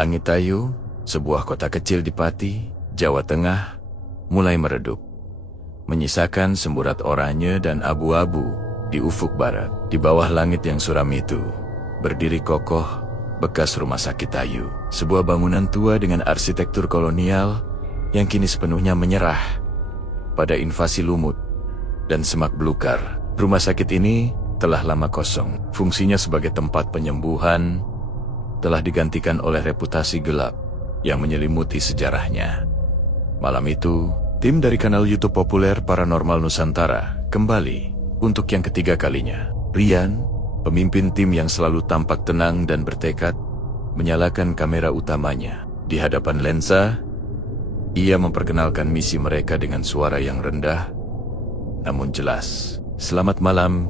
Langitayu, sebuah kota kecil di Pati, Jawa Tengah, mulai meredup, menyisakan semburat oranye dan abu-abu di ufuk barat. Di bawah langit yang suram itu, berdiri kokoh bekas rumah sakit Tayu, sebuah bangunan tua dengan arsitektur kolonial yang kini sepenuhnya menyerah pada invasi lumut dan semak belukar. Rumah sakit ini telah lama kosong. Fungsinya sebagai tempat penyembuhan telah digantikan oleh reputasi gelap yang menyelimuti sejarahnya. Malam itu, tim dari kanal YouTube populer Paranormal Nusantara kembali untuk yang ketiga kalinya. Rian, pemimpin tim yang selalu tampak tenang dan bertekad, menyalakan kamera utamanya. Di hadapan lensa, ia memperkenalkan misi mereka dengan suara yang rendah namun jelas. Selamat malam,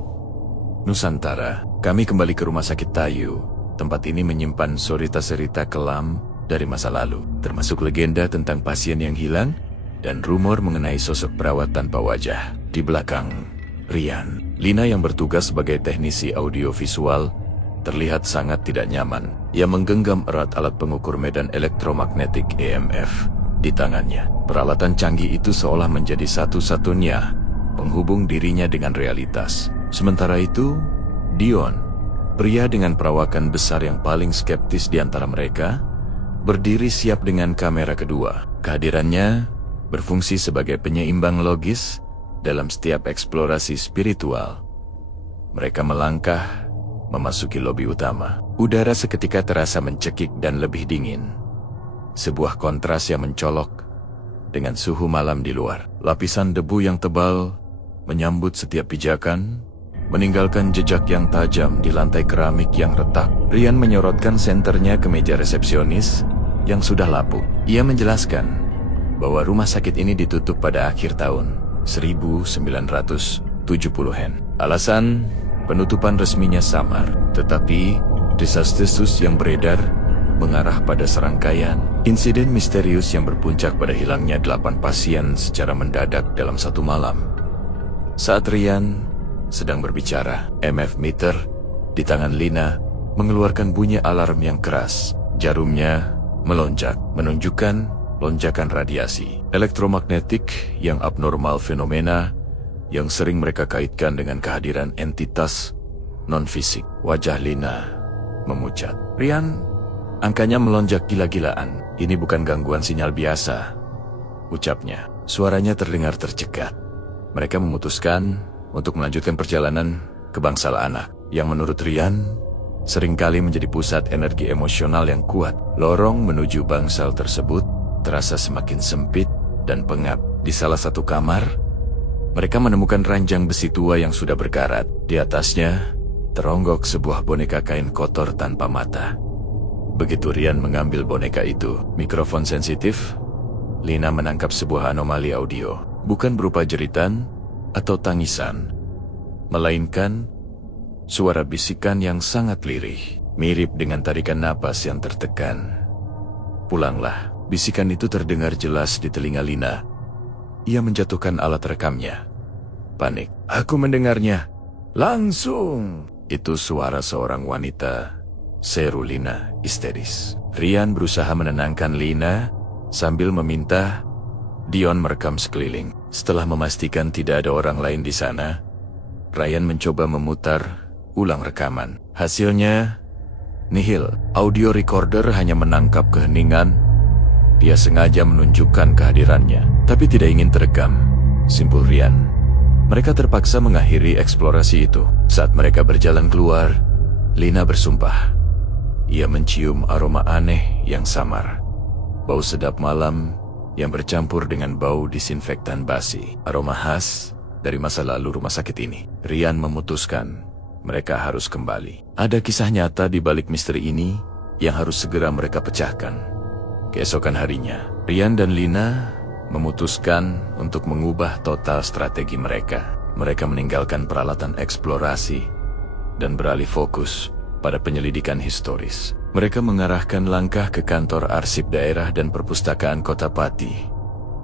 Nusantara. Kami kembali ke rumah sakit Tayu. Tempat ini menyimpan cerita-cerita kelam dari masa lalu, termasuk legenda tentang pasien yang hilang dan rumor mengenai sosok perawat tanpa wajah. Di belakang, Rian, Lina yang bertugas sebagai teknisi audiovisual, terlihat sangat tidak nyaman. Ia menggenggam erat alat pengukur medan elektromagnetik EMF di tangannya. Peralatan canggih itu seolah menjadi satu-satunya penghubung dirinya dengan realitas. Sementara itu, Dion, pria dengan perawakan besar yang paling skeptis di antara mereka, berdiri siap dengan kamera kedua. Kehadirannya berfungsi sebagai penyeimbang logis dalam setiap eksplorasi spiritual. Mereka melangkah memasuki lobi utama. Udara seketika terasa mencekik dan lebih dingin. Sebuah kontras yang mencolok dengan suhu malam di luar. Lapisan debu yang tebal menyambut setiap pijakan, meninggalkan jejak yang tajam di lantai keramik yang retak. Rian menyorotkan senternya ke meja resepsionis yang sudah lapuk. Ia menjelaskan bahwa rumah sakit ini ditutup pada akhir tahun 1970-an. Alasan penutupan resminya samar, tetapi desas-desus yang beredar mengarah pada serangkaian insiden misterius yang berpuncak pada hilangnya 8 pasien secara mendadak dalam satu malam. Saat Rian sedang berbicara, EMF meter di tangan Lina mengeluarkan bunyi alarm yang keras. Jarumnya melonjak, menunjukkan lonjakan radiasi elektromagnetik yang abnormal, fenomena yang sering mereka kaitkan dengan kehadiran entitas non-fisik. Wajah Lina memucat. Rian, angkanya melonjak gila-gilaan. Ini bukan gangguan sinyal biasa, ucapnya. Suaranya terdengar tercekat. Mereka memutuskan untuk melanjutkan perjalanan ke bangsal anak, yang menurut Rian seringkali menjadi pusat energi emosional yang kuat. Lorong menuju bangsal tersebut terasa semakin sempit dan pengap. Di salah satu kamar, mereka menemukan ranjang besi tua yang sudah berkarat. Di atasnya teronggok sebuah boneka kain kotor tanpa mata. Begitu Rian mengambil boneka itu, mikrofon sensitif, Lina menangkap sebuah anomali audio. Bukan berupa jeritan atau tangisan, melainkan suara bisikan yang sangat lirih, mirip dengan tarikan napas yang tertekan. Pulanglah. Bisikan itu terdengar jelas di telinga Lina. Ia menjatuhkan alat rekamnya. Panik. Aku mendengarnya. Langsung. Itu suara seorang wanita, seru Lina histeris. Rian berusaha menenangkan Lina sambil meminta Dion merekam sekeliling. Setelah memastikan tidak ada orang lain di sana, Ryan mencoba memutar ulang rekaman. Hasilnya nihil. Audio recorder hanya menangkap keheningan. Dia sengaja menunjukkan kehadirannya, tapi tidak ingin terekam, simpul Rian. Mereka terpaksa mengakhiri eksplorasi itu. Saat mereka berjalan keluar, Lina bersumpah. Ia mencium aroma aneh yang samar. Bau sedap malam yang bercampur dengan bau disinfektan basi. Aroma khas dari masa lalu rumah sakit ini. Rian memutuskan mereka harus kembali. Ada kisah nyata di balik misteri ini yang harus segera mereka pecahkan. Keesokan harinya, Rian dan Lina memutuskan untuk mengubah total strategi mereka. Mereka meninggalkan peralatan eksplorasi dan beralih fokus pada penyelidikan historis. Mereka mengarahkan langkah ke kantor arsip daerah dan perpustakaan kota Pati.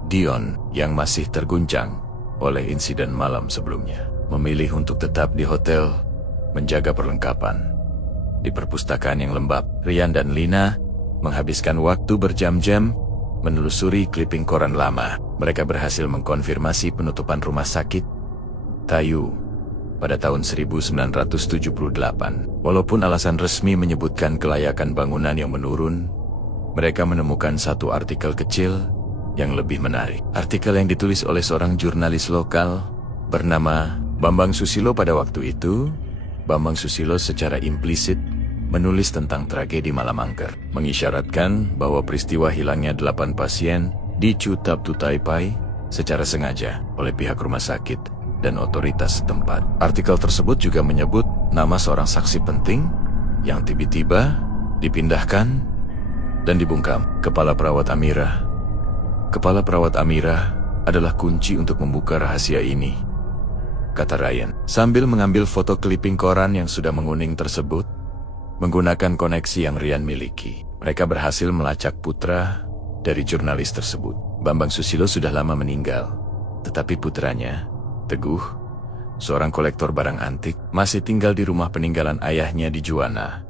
Dion, yang masih terguncang oleh insiden malam sebelumnya, memilih untuk tetap di hotel, menjaga perlengkapan. Di perpustakaan yang lembab, Rian dan Lina Menghabiskan waktu berjam-jam menelusuri clipping koran lama, mereka berhasil mengkonfirmasi penutupan rumah sakit Tayu pada tahun 1978. Walaupun alasan resmi menyebutkan kelayakan bangunan yang menurun, mereka menemukan satu artikel kecil yang lebih menarik. Artikel yang ditulis oleh seorang jurnalis lokal bernama Bambang Susilo. Pada waktu itu, Bambang Susilo secara implisit menulis tentang tragedi malam angker, mengisyaratkan bahwa peristiwa hilangnya 8 pasien di Chutaptu Taipei secara sengaja oleh pihak rumah sakit dan otoritas setempat. Artikel tersebut juga menyebut nama seorang saksi penting yang tiba-tiba dipindahkan dan dibungkam. Kepala perawat Amirah. Kepala perawat Amirah adalah kunci untuk membuka rahasia ini, kata Ryan. Sambil mengambil foto clipping koran yang sudah menguning tersebut, menggunakan koneksi yang Ryan miliki, mereka berhasil melacak putra dari jurnalis tersebut. Bambang Susilo sudah lama meninggal, tetapi putranya, Teguh, seorang kolektor barang antik, masih tinggal di rumah peninggalan ayahnya di Juwana.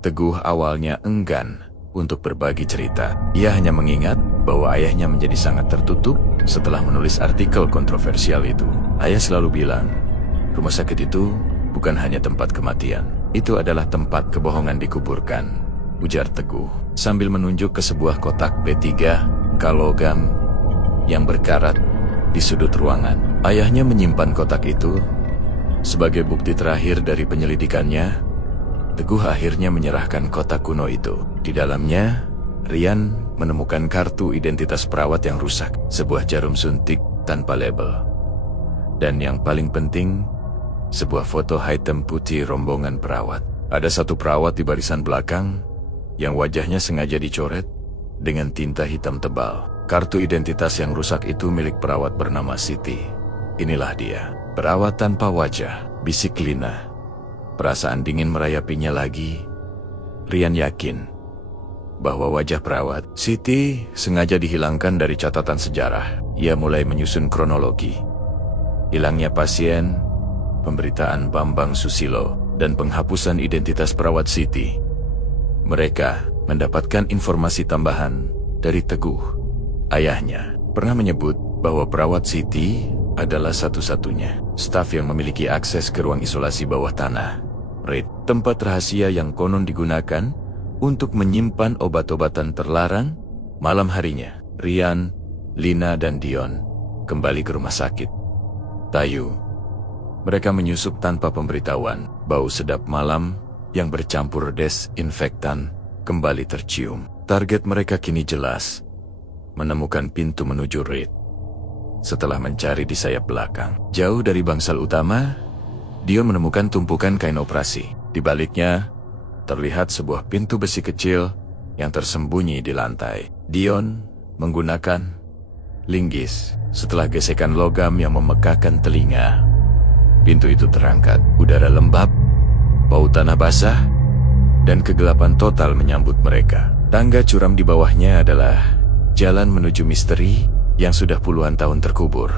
Teguh awalnya enggan untuk berbagi cerita. Ia hanya mengingat bahwa ayahnya menjadi sangat tertutup setelah menulis artikel kontroversial itu. Ayah selalu bilang, rumah sakit itu bukan hanya tempat kematian. Itu adalah tempat kebohongan dikuburkan, ujar Teguh, sambil menunjuk ke sebuah kotak B3 logam yang berkarat di sudut ruangan. Ayahnya menyimpan kotak itu sebagai bukti terakhir dari penyelidikannya. Teguh akhirnya menyerahkan kotak kuno itu. Di dalamnya, Ryan menemukan kartu identitas perawat yang rusak, sebuah jarum suntik tanpa label, dan yang paling penting, sebuah foto hitam putih rombongan perawat. Ada satu perawat di barisan belakang yang wajahnya sengaja dicoret dengan tinta hitam tebal. Kartu identitas yang rusak itu milik perawat bernama Siti. Inilah dia, perawat tanpa wajah, bisik Lina. Perasaan dingin merayapinya lagi. Ryan yakin bahwa wajah perawat Siti sengaja dihilangkan dari catatan sejarah. Ia mulai menyusun kronologi. Hilangnya pasien, pemberitaan Bambang Susilo, dan penghapusan identitas perawat Siti. Mereka mendapatkan informasi tambahan dari Teguh. Ayahnya pernah menyebut bahwa perawat Siti adalah satu-satunya staf yang memiliki akses ke ruang isolasi bawah tanah, RIT, tempat rahasia yang konon digunakan untuk menyimpan obat-obatan terlarang. Malam harinya, Ryan, Lina, dan Dion kembali ke rumah sakit Tayu. Mereka menyusup tanpa pemberitahuan. Bau sedap malam yang bercampur desinfektan kembali tercium. Target mereka kini jelas, menemukan pintu menuju RIT. Setelah mencari di sayap belakang, jauh dari bangsal utama, Dion menemukan tumpukan kain operasi. Di baliknya, terlihat sebuah pintu besi kecil yang tersembunyi di lantai. Dion menggunakan linggis. Setelah gesekan logam yang memekakkan telinga, pintu itu terangkat. Udara lembab, bau tanah basah, dan kegelapan total menyambut mereka. Tangga curam di bawahnya adalah jalan menuju misteri yang sudah puluhan tahun terkubur.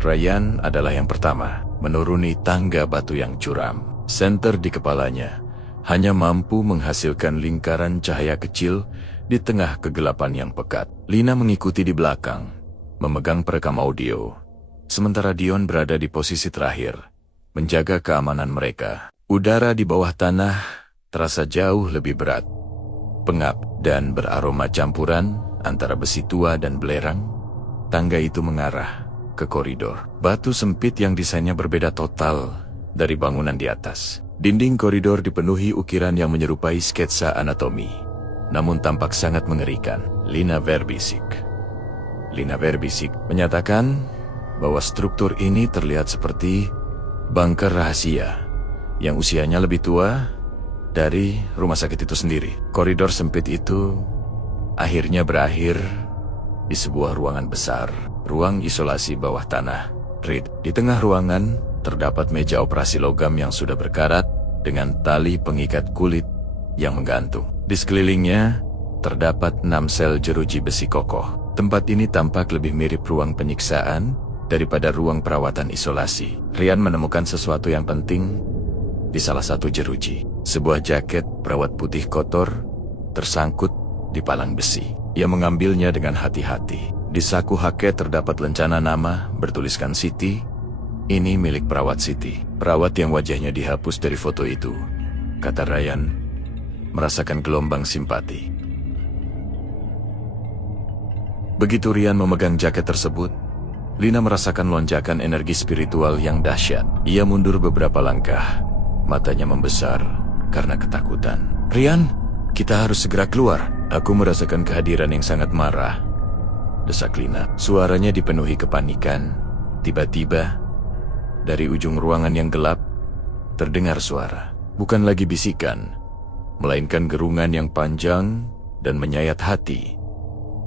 Ryan adalah yang pertama menuruni tangga batu yang curam. Senter di kepalanya hanya mampu menghasilkan lingkaran cahaya kecil di tengah kegelapan yang pekat. Lina mengikuti di belakang, memegang perekam audio. Sementara Dion berada di posisi terakhir, menjaga keamanan mereka. Udara di bawah tanah terasa jauh lebih berat, pengap, dan beraroma campuran antara besi tua dan belerang. Tangga itu mengarah ke koridor. Batu sempit yang desainnya berbeda total dari bangunan di atas. Dinding koridor dipenuhi ukiran yang menyerupai sketsa anatomi, namun tampak sangat mengerikan. Lina Verbisik menyatakan bahwa struktur ini terlihat seperti bunker rahasia yang usianya lebih tua dari rumah sakit itu sendiri. Koridor sempit itu akhirnya berakhir di sebuah ruangan besar, ruang isolasi bawah tanah, RIT. Di tengah ruangan terdapat meja operasi logam yang sudah berkarat dengan tali pengikat kulit yang menggantung. Di sekelilingnya terdapat 6 sel jeruji besi kokoh. Tempat ini tampak lebih mirip ruang penyiksaan daripada ruang perawatan isolasi. Ryan menemukan sesuatu yang penting di salah satu jeruji. Sebuah jaket perawat putih kotor tersangkut di palang besi. Ia mengambilnya dengan hati-hati. Di saku hake terdapat lencana nama bertuliskan Siti. Ini milik perawat Siti. Perawat yang wajahnya dihapus dari foto itu, kata Ryan, merasakan gelombang simpati. Begitu Ryan memegang jaket tersebut, Lina merasakan lonjakan energi spiritual yang dahsyat. Ia mundur beberapa langkah, matanya membesar karena ketakutan. "Ryan, kita harus segera keluar. Aku merasakan kehadiran yang sangat marah," desak Lina. Suaranya dipenuhi kepanikan. Tiba-tiba, dari ujung ruangan yang gelap, terdengar suara. Bukan lagi bisikan, melainkan gerungan yang panjang dan menyayat hati.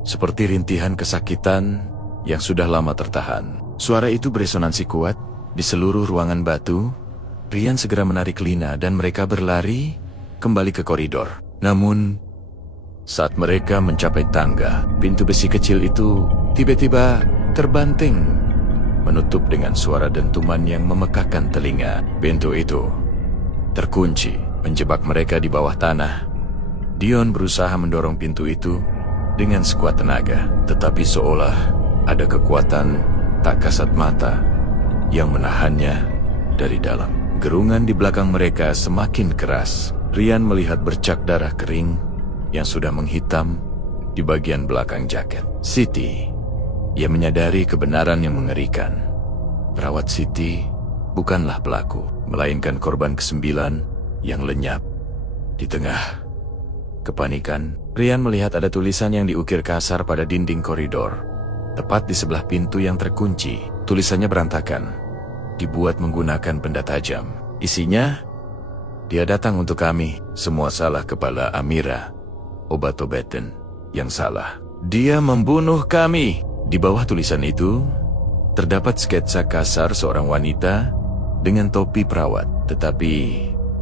Seperti rintihan kesakitan yang sudah lama tertahan. Suara itu beresonansi kuat di seluruh ruangan batu. Ryan segera menarik Lina dan mereka berlari kembali ke koridor. Namun, saat mereka mencapai tangga, pintu besi kecil itu tiba-tiba terbanting, menutup dengan suara dentuman yang memekakan telinga. Pintu itu terkunci, menjebak mereka di bawah tanah. Dion berusaha mendorong pintu itu dengan sekuat tenaga, tetapi seolah ada kekuatan tak kasat mata yang menahannya dari dalam. Gerungan di belakang mereka semakin keras. Ryan melihat bercak darah kering yang sudah menghitam di bagian belakang jaket Siti. Ia menyadari kebenaran yang mengerikan. Perawat Siti bukanlah pelaku, melainkan korban ke-9 yang lenyap. Di tengah kepanikan, Ryan melihat ada tulisan yang diukir kasar pada dinding koridor. Tepat di sebelah pintu yang terkunci, tulisannya berantakan, dibuat menggunakan benda tajam. Isinya, "Dia datang untuk kami, semua salah kepala Amira. Obat-obatan yang salah. Dia membunuh kami." Di bawah tulisan itu, terdapat sketsa kasar seorang wanita dengan topi perawat, tetapi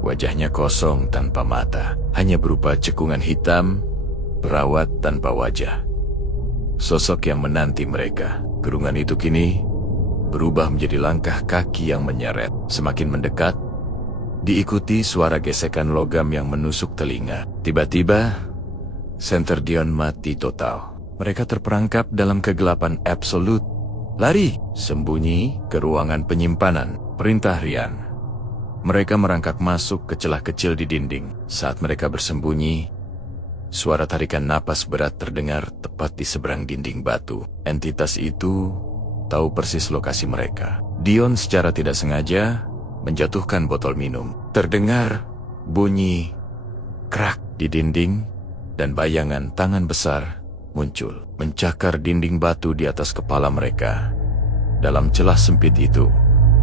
wajahnya kosong tanpa mata, hanya berupa cekungan hitam, perawat tanpa wajah. Sosok yang menanti mereka. Gerungan itu kini berubah menjadi langkah kaki yang menyeret. Semakin mendekat, diikuti suara gesekan logam yang menusuk telinga. Tiba-tiba, senter Dion mati total. Mereka terperangkap dalam kegelapan absolut. "Lari!" Sembunyi ke ruangan penyimpanan, perintah Ryan. Mereka merangkak masuk ke celah kecil di dinding. Saat mereka bersembunyi, suara tarikan napas berat terdengar tepat di seberang dinding batu. Entitas itu tahu persis lokasi mereka. Dion secara tidak sengaja menjatuhkan botol minum. Terdengar bunyi krak di dinding dan bayangan tangan besar muncul, mencakar dinding batu di atas kepala mereka. Dalam celah sempit itu,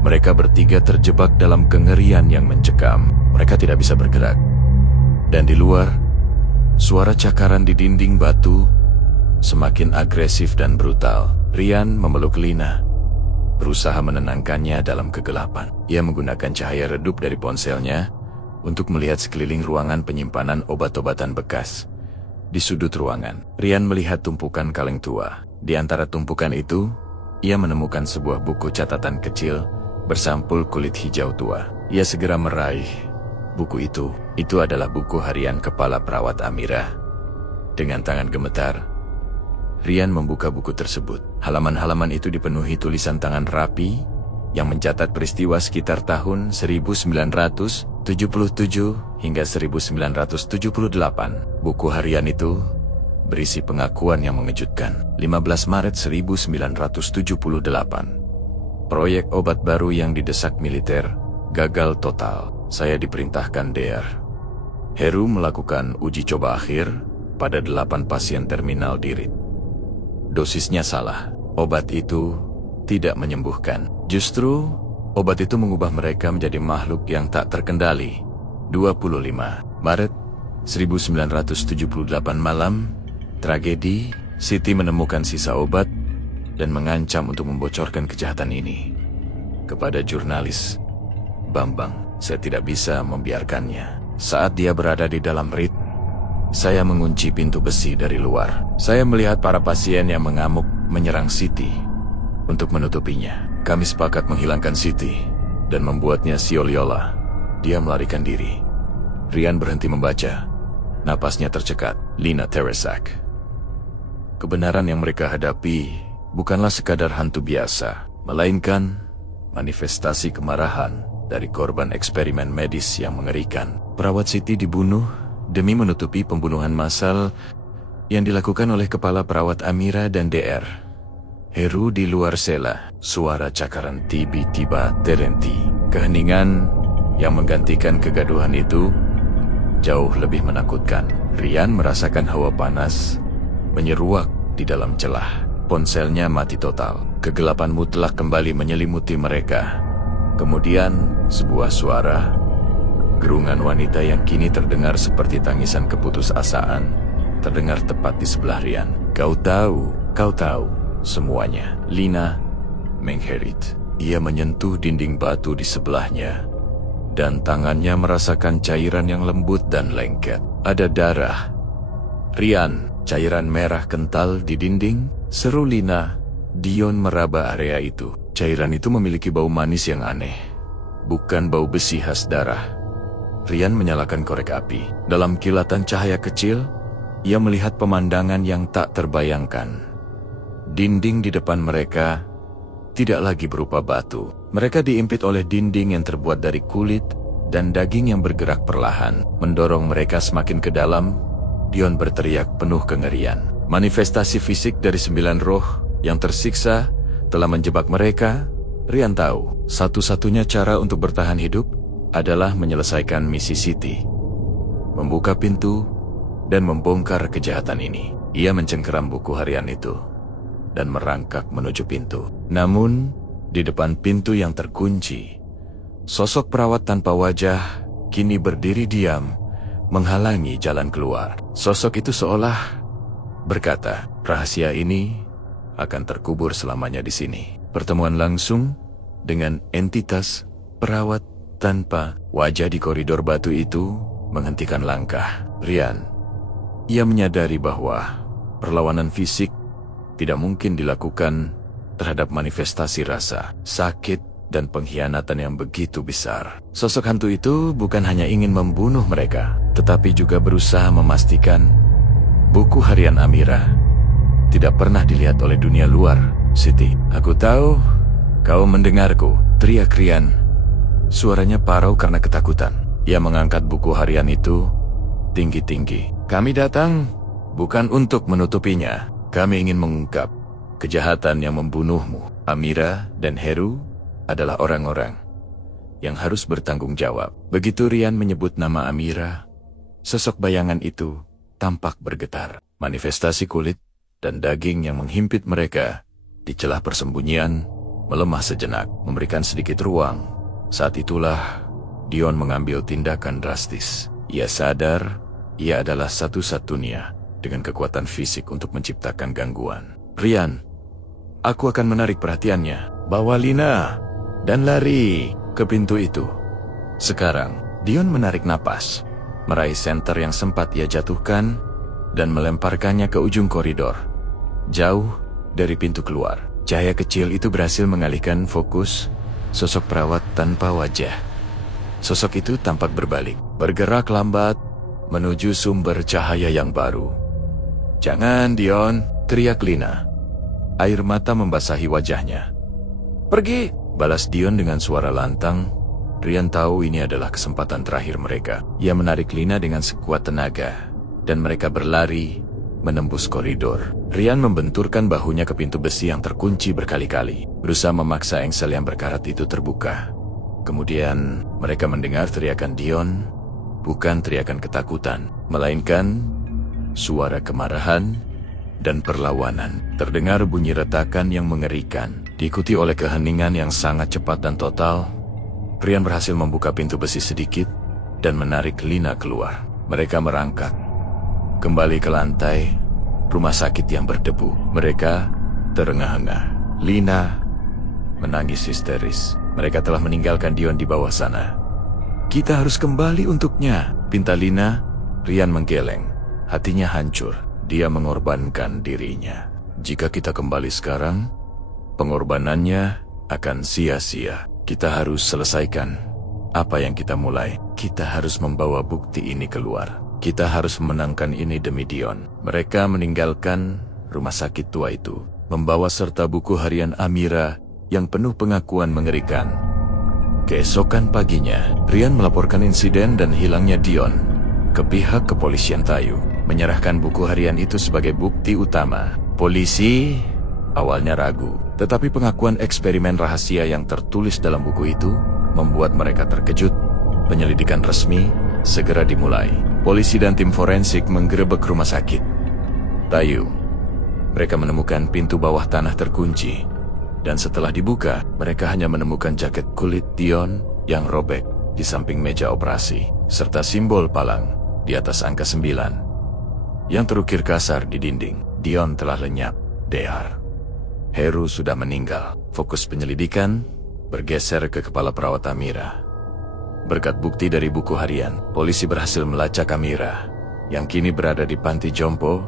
mereka bertiga terjebak dalam kengerian yang mencekam. Mereka tidak bisa bergerak. Dan di luar, suara cakaran di dinding batu semakin agresif dan brutal. Ryan memeluk Lina, berusaha menenangkannya dalam kegelapan. Ia menggunakan cahaya redup dari ponselnya untuk melihat sekeliling ruangan penyimpanan obat-obatan bekas. Di sudut ruangan, Ryan melihat tumpukan kaleng tua. Di antara tumpukan itu, ia menemukan sebuah buku catatan kecil bersampul kulit hijau tua. Ia segera meraih buku itu. Itu adalah buku harian kepala perawat Amira. Dengan tangan gemetar, Ryan membuka buku tersebut. Halaman-halaman itu dipenuhi tulisan tangan rapi yang mencatat peristiwa sekitar tahun 1977 hingga 1978. Buku harian itu berisi pengakuan yang mengejutkan. 15 Maret 1978. Proyek obat baru yang didesak militer gagal total. Saya diperintahkan DR Heru melakukan uji coba akhir pada 8 pasien terminal DIRIT. Dosisnya salah. Obat itu tidak menyembuhkan. Justru, obat itu mengubah mereka menjadi makhluk yang tak terkendali. 25 Maret 1978 malam, tragedi. Siti menemukan sisa obat dan mengancam untuk membocorkan kejahatan ini kepada jurnalis Bambang. Saya tidak bisa membiarkannya. Saat dia berada di dalam RIT, saya mengunci pintu besi dari luar. Saya melihat para pasien yang mengamuk menyerang Siti. Untuk menutupinya, kami sepakat menghilangkan Siti dan membuatnya sioliola. Dia melarikan diri. Ryan berhenti membaca Napasnya tercekat. Lina Teresak. Kebenaran yang mereka hadapi bukanlah sekadar hantu biasa, melainkan manifestasi kemarahan dari korban eksperimen medis yang mengerikan. Perawat Siti dibunuh demi menutupi pembunuhan massal yang dilakukan oleh kepala perawat Amira dan DR. Heru di luar sela. Suara cakaran tiba-tiba terhenti. Keheningan yang menggantikan kegaduhan itu jauh lebih menakutkan. Rian merasakan hawa panas menyeruak di dalam celah. Ponselnya mati total. Kegelapan mutlak kembali menyelimuti mereka. Kemudian sebuah suara, gerungan wanita yang kini terdengar seperti tangisan keputusasaan, terdengar tepat di sebelah Rian. Kau tahu semuanya. Lina mengherit. Ia menyentuh dinding batu di sebelahnya, dan tangannya merasakan cairan yang lembut dan lengket. Ada darah. Rian, cairan merah kental di dinding, seru Lina. Dion meraba area itu. Cairan itu memiliki bau manis yang aneh. Bukan bau besi khas darah. Rian menyalakan korek api. Dalam kilatan cahaya kecil, ia melihat pemandangan yang tak terbayangkan. Dinding di depan mereka tidak lagi berupa batu. Mereka diimpit oleh dinding yang terbuat dari kulit dan daging yang bergerak perlahan, mendorong mereka semakin ke dalam. Dion berteriak penuh kengerian. Manifestasi fisik dari 9 roh yang tersiksa telah menjebak mereka. Rian tahu, satu-satunya cara untuk bertahan hidup adalah menyelesaikan misi Siti. Membuka pintu dan membongkar kejahatan ini. Ia mencengkeram buku harian itu dan merangkak menuju pintu. Namun, di depan pintu yang terkunci, sosok perawat tanpa wajah kini berdiri diam, menghalangi jalan keluar. Sosok itu seolah berkata, rahasia ini akan terkubur selamanya di sini. Pertemuan langsung dengan entitas perawat tanpa wajah di koridor batu itu menghentikan langkah Rian. Ia menyadari bahwa perlawanan fisik tidak mungkin dilakukan terhadap manifestasi rasa, sakit, dan pengkhianatan yang begitu besar. Sosok hantu itu bukan hanya ingin membunuh mereka, tetapi juga berusaha memastikan buku harian Amira tidak pernah dilihat oleh dunia luar. Siti, aku tahu kau mendengarku, teriak Rian. Suaranya parau karena ketakutan. Ia mengangkat buku harian itu tinggi-tinggi. Kami datang bukan untuk menutupinya. Kami ingin mengungkap kejahatan yang membunuhmu. Amira dan Heru adalah orang-orang yang harus bertanggung jawab. Begitu Rian menyebut nama Amira, sosok bayangan itu tampak bergetar. Manifestasi kulit dan daging yang menghimpit mereka di celah persembunyian melemah sejenak, memberikan sedikit ruang. Saat itulah Dion mengambil tindakan drastis. Ia sadar ia adalah satu-satunya dengan kekuatan fisik untuk menciptakan gangguan. Rian, aku akan menarik perhatiannya. Bawa Lina dan lari ke pintu itu. Sekarang, Dion menarik napas, meraih senter yang sempat ia jatuhkan, dan melemparkannya ke ujung koridor, jauh dari pintu keluar. Cahaya kecil itu berhasil mengalihkan fokus sosok perawat tanpa wajah. Sosok itu tampak berbalik, bergerak lambat menuju sumber cahaya yang baru. Jangan, Dion, teriak Lina. Air mata membasahi wajahnya. Pergi, balas Dion dengan suara lantang. Rian tahu ini adalah kesempatan terakhir mereka. Ia menarik Lina dengan sekuat tenaga, dan mereka berlari menembus koridor. Rian membenturkan bahunya ke pintu besi yang terkunci berkali-kali, berusaha memaksa engsel yang berkarat itu terbuka. Kemudian mereka mendengar teriakan Dion, bukan teriakan ketakutan, melainkan suara kemarahan dan perlawanan. Terdengar bunyi retakan yang mengerikan, diikuti oleh keheningan yang sangat cepat dan total. Rian berhasil membuka pintu besi sedikit dan menarik Lina keluar. Mereka merangkak kembali ke lantai rumah sakit yang berdebu. Mereka terengah-engah. Lina menangis histeris. Mereka telah meninggalkan Dion di bawah sana. Kita harus kembali untuknya, pinta Lina. Rian menggeleng. Hatinya hancur. Dia mengorbankan dirinya. Jika kita kembali sekarang, pengorbanannya akan sia-sia. Kita harus selesaikan apa yang kita mulai. Kita harus membawa bukti ini keluar. Kita harus memenangkan ini demi Dion. Mereka meninggalkan rumah sakit tua itu, membawa serta buku harian Amira yang penuh pengakuan mengerikan. Keesokan paginya, Rian melaporkan insiden dan hilangnya Dion ke pihak kepolisian Tayu, menyerahkan buku harian itu sebagai bukti utama. Polisi awalnya ragu, tetapi pengakuan eksperimen rahasia yang tertulis dalam buku itu membuat mereka terkejut. Penyelidikan resmi segera dimulai. Polisi dan tim forensik menggerebek rumah sakit Tayu. Mereka menemukan pintu bawah tanah terkunci, dan setelah dibuka, mereka hanya menemukan jaket kulit Dion yang robek di samping meja operasi, serta simbol palang di atas angka 9 yang terukir kasar di dinding. Dion telah lenyap. Dr. Heru sudah meninggal. Fokus penyelidikan bergeser ke kepala perawat Amira. Berkat bukti dari buku harian, polisi berhasil melacak Amira yang kini berada di panti jompo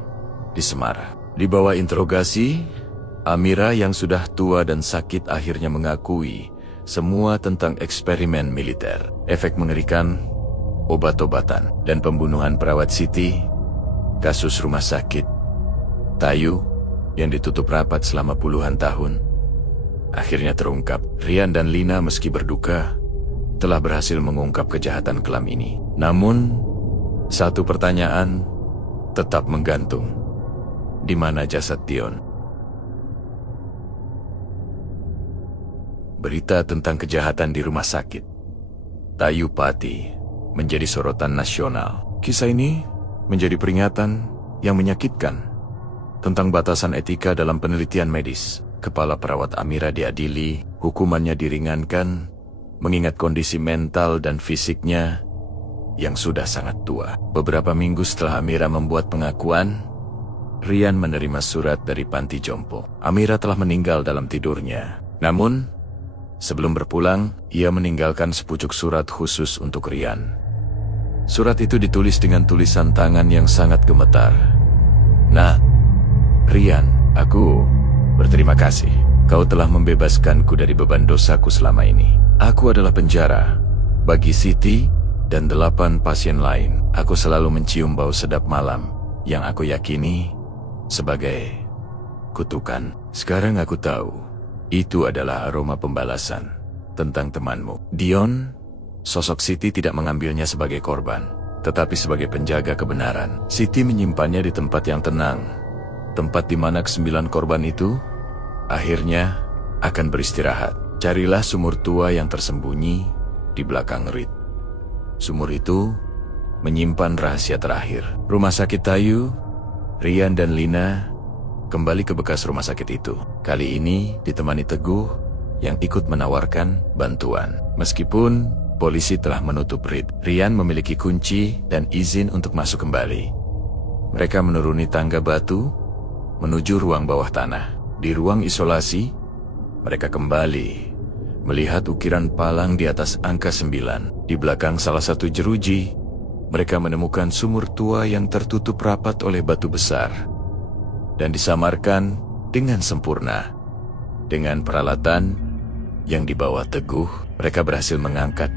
di Semarang. Di bawah interogasi, Amira yang sudah tua dan sakit akhirnya mengakui semua tentang eksperimen militer, efek mengerikan, obat-obatan, dan pembunuhan perawat Siti. Kasus rumah sakit Tayu yang ditutup rapat selama puluhan tahun akhirnya terungkap. Rian dan Lina meski berduka telah berhasil mengungkap kejahatan kelam ini. Namun, satu pertanyaan tetap menggantung. Di mana jasad Dion? Berita tentang kejahatan di rumah sakit Tayu Pati menjadi sorotan nasional. Kisah ini menjadi peringatan yang menyakitkan tentang batasan etika dalam penelitian medis. Kepala perawat Amira diadili, hukumannya diringankan mengingat kondisi mental dan fisiknya yang sudah sangat tua. Beberapa minggu setelah Amira membuat pengakuan, Rian menerima surat dari panti jompo. Amira telah meninggal dalam tidurnya. Namun, sebelum berpulang, ia meninggalkan sepucuk surat khusus untuk Rian. Surat itu ditulis dengan tulisan tangan yang sangat gemetar. "Nah, Rian, aku berterima kasih. Kau telah membebaskanku dari beban dosaku selama ini. Aku adalah penjara bagi Siti dan 8 pasien lain. Aku selalu mencium bau sedap malam yang aku yakini sebagai kutukan. Sekarang aku tahu itu adalah aroma pembalasan tentang temanmu." Dion, sosok Siti tidak mengambilnya sebagai korban, tetapi sebagai penjaga kebenaran. Siti menyimpannya di tempat yang tenang, tempat di mana ke-9 korban itu akhirnya akan beristirahat. Carilah sumur tua yang tersembunyi di belakang Rit. Sumur itu menyimpan rahasia terakhir. Rumah sakit Tayu, Rian dan Lina kembali ke bekas rumah sakit itu. Kali ini ditemani Teguh yang ikut menawarkan bantuan. Meskipun polisi telah menutup Rit, Rian memiliki kunci dan izin untuk masuk kembali. Mereka menuruni tangga batu menuju ruang bawah tanah. Di ruang isolasi, mereka kembali melihat ukiran palang di atas angka 9. Di belakang salah satu jeruji, mereka menemukan sumur tua yang tertutup rapat oleh batu besar dan disamarkan dengan sempurna. Dengan peralatan yang dibawa Teguh, mereka berhasil mengangkat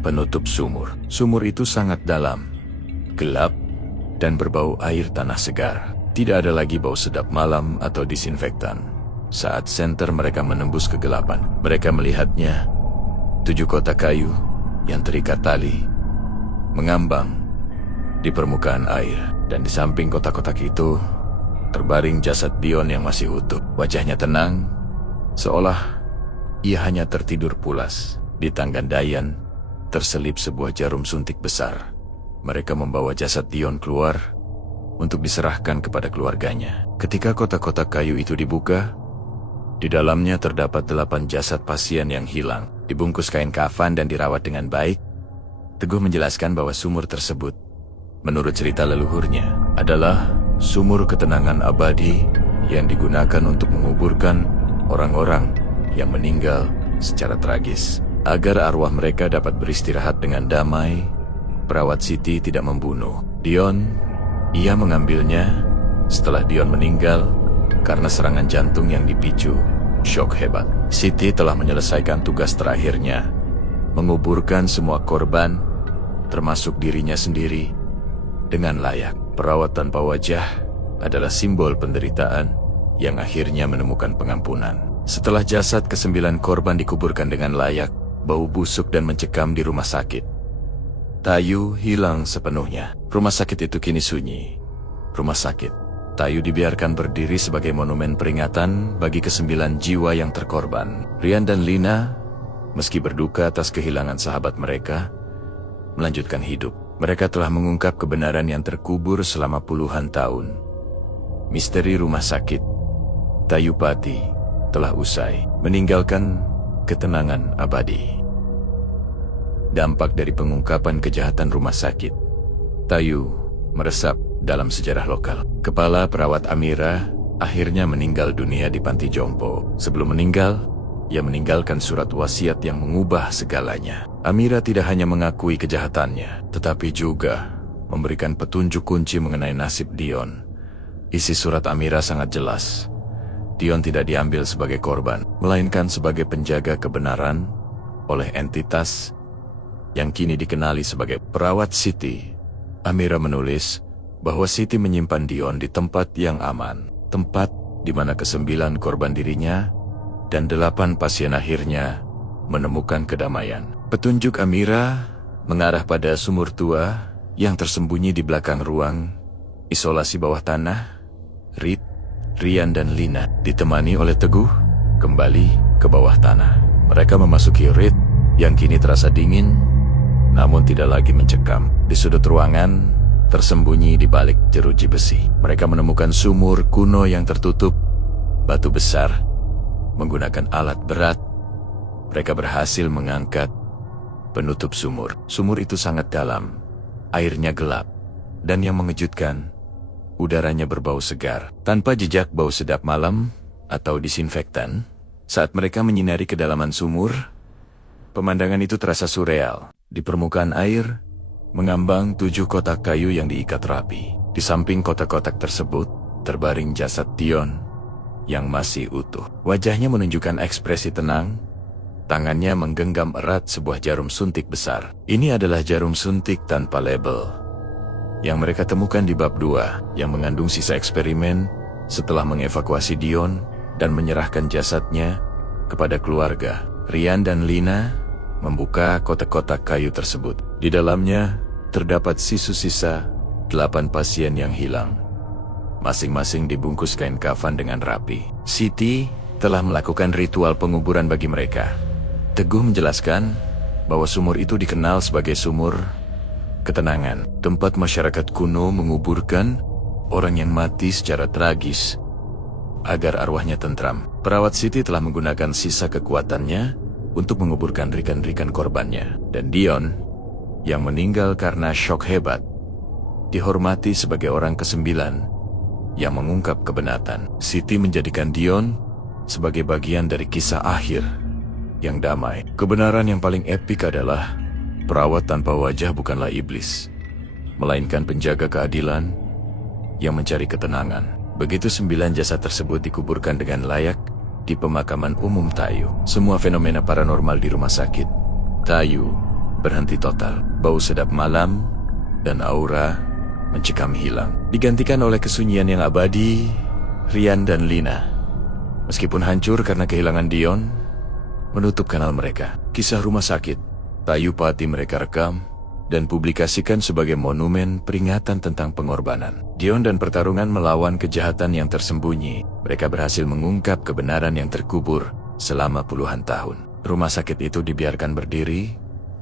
penutup sumur. Sumur itu sangat dalam, gelap, dan berbau air tanah segar. Tidak ada lagi bau sedap malam atau disinfektan. Saat senter mereka menembus kegelapan, mereka melihatnya 7 kotak kayu yang terikat tali mengambang di permukaan air, dan di samping kotak-kotak itu terbaring jasad Dion yang masih utuh. Wajahnya tenang, seolah ia hanya tertidur pulas. Di tangan Dayan terselip sebuah jarum suntik besar. Mereka membawa jasad Dion keluar untuk diserahkan kepada keluarganya. Ketika kotak-kotak kayu itu dibuka, di dalamnya terdapat 8 jasad pasien yang hilang, dibungkus kain kafan dan dirawat dengan baik. Teguh menjelaskan bahwa sumur tersebut, menurut cerita leluhurnya, adalah sumur ketenangan abadi yang digunakan untuk menguburkan orang-orang yang meninggal secara tragis. Agar arwah mereka dapat beristirahat dengan damai, perawat Siti tidak membunuh Dion. Ia mengambilnya setelah Dion meninggal karena serangan jantung yang dipicu syok hebat. Siti telah menyelesaikan tugas terakhirnya, menguburkan semua korban, termasuk dirinya sendiri, dengan layak. Perawat tanpa wajah adalah simbol penderitaan yang akhirnya menemukan pengampunan. Setelah jasad ke-9 korban dikuburkan dengan layak, bau busuk dan mencekam di rumah sakit, Tayu hilang sepenuhnya. Rumah sakit itu kini sunyi. Rumah sakit Tayu dibiarkan berdiri sebagai monumen peringatan bagi ke-9 jiwa yang terkorban. Rian dan Lina, meski berduka atas kehilangan sahabat mereka, melanjutkan hidup. Mereka telah mengungkap kebenaran yang terkubur selama puluhan tahun. Misteri rumah sakit Tayu Pati telah usai, meninggalkan ketenangan abadi. Dampak dari pengungkapan kejahatan rumah sakit Tayu meresap dalam sejarah lokal. Kepala perawat Amira akhirnya meninggal dunia di panti jompo. Sebelum meninggal, ia meninggalkan surat wasiat yang mengubah segalanya. Amira tidak hanya mengakui kejahatannya, tetapi juga memberikan petunjuk kunci mengenai nasib Dion. Isi surat Amira sangat jelas. Dion tidak diambil sebagai korban, melainkan sebagai penjaga kebenaran oleh entitas yang kini dikenali sebagai perawat Siti. Amira menulis bahwa Siti menyimpan Dion di tempat yang aman, tempat di mana ke-9 korban dirinya dan 8 pasien akhirnya menemukan kedamaian. Petunjuk Amira mengarah pada sumur tua yang tersembunyi di belakang ruang isolasi bawah tanah. Rian dan Lina ditemani oleh Teguh kembali ke bawah tanah. Mereka memasuki Rit yang kini terasa dingin namun tidak lagi mencekam. Di sudut ruangan tersembunyi di balik jeruji besi, mereka menemukan sumur kuno yang tertutup batu besar. Menggunakan alat berat, mereka berhasil mengangkat penutup sumur. Sumur itu sangat dalam, airnya gelap, dan yang mengejutkan, udaranya berbau segar, tanpa jejak bau sedap malam atau disinfektan. Saat mereka menyinari kedalaman sumur, pemandangan itu terasa surreal. Di permukaan air, mengambang 7 kotak kayu yang diikat rapi. Di samping kotak-kotak tersebut, terbaring jasad Dion yang masih utuh. Wajahnya menunjukkan ekspresi tenang, tangannya menggenggam erat sebuah jarum suntik besar. Ini adalah jarum suntik tanpa label yang mereka temukan di bab 2, yang mengandung sisa eksperimen setelah mengevakuasi Dion dan menyerahkan jasadnya kepada keluarga. Rian dan Lina membuka kotak-kotak kayu tersebut. Di dalamnya terdapat sisa-sisa 8 pasien yang hilang, masing-masing dibungkus kain kafan dengan rapi. Siti telah melakukan ritual penguburan bagi mereka. Teguh menjelaskan bahwa sumur itu dikenal sebagai sumur ketenangan, tempat masyarakat kuno menguburkan orang yang mati secara tragis agar arwahnya tentram. Perawat Siti telah menggunakan sisa kekuatannya untuk menguburkan rekan-rekan korbannya. Dan Dion, yang meninggal karena syok hebat, dihormati sebagai orang ke-9 yang mengungkap kebenaran. Siti menjadikan Dion sebagai bagian dari kisah akhir yang damai. Kebenaran yang paling epik adalah perawat tanpa wajah bukanlah iblis, melainkan penjaga keadilan yang mencari ketenangan. Begitu 9 jasad tersebut dikuburkan dengan layak di pemakaman umum Tayu, semua fenomena paranormal di rumah sakit Tayu berhenti total. Bau sedap malam dan aura mencekam hilang, digantikan oleh kesunyian yang abadi. Rian dan Lina, meskipun hancur karena kehilangan Dion, menutup kanal mereka. Kisah rumah sakit Tayu Pati mereka rekam dan publikasikan sebagai monumen peringatan tentang pengorbanan Dion dan pertarungan melawan kejahatan yang tersembunyi. Mereka berhasil mengungkap kebenaran yang terkubur selama puluhan tahun. Rumah sakit itu dibiarkan berdiri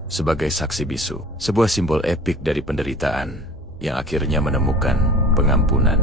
sebagai saksi bisu, sebuah simbol epik dari penderitaan yang akhirnya menemukan pengampunan.